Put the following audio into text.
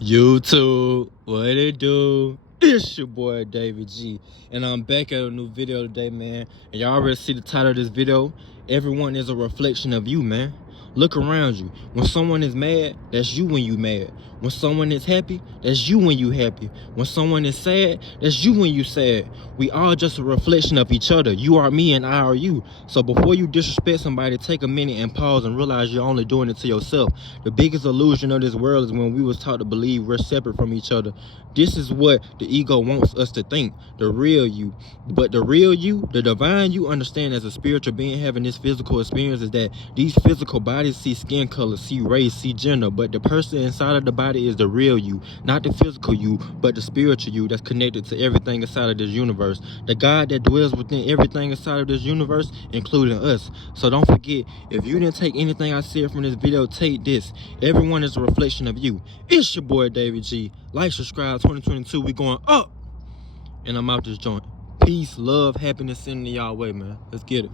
YouTube, what it do? It's your boy David G, and I'm back at a new video today, man. And y'all already see the title of this video. Everyone is a reflection of you, man. Look around you. When someone is mad, that's you when you mad. When someone is happy, that's you when you happy. When someone is sad, that's you when you sad. We all just a reflection of each other. You are me and I are you. So before you disrespect somebody, take a minute and pause and realize you're only doing it to yourself. The biggest illusion of this world is when we was taught to believe we're separate from each other. This is what the ego wants us to think, the real you. But the real you, the divine you, understand as a spiritual being having this physical experience is that these physical bodies see skin color, see race, see gender, but the person inside of the body is the real you, not the physical you, but the spiritual you that's connected to everything inside of this universe. The God that dwells within everything inside of this universe, including us. So don't forget, if you didn't take anything I said from this video, take this. Everyone is a reflection of you. It's your boy David G. Like, subscribe. 2022, we going up. And I'm out this joint. Peace, love, happiness, sending y'all way, man. Let's get it.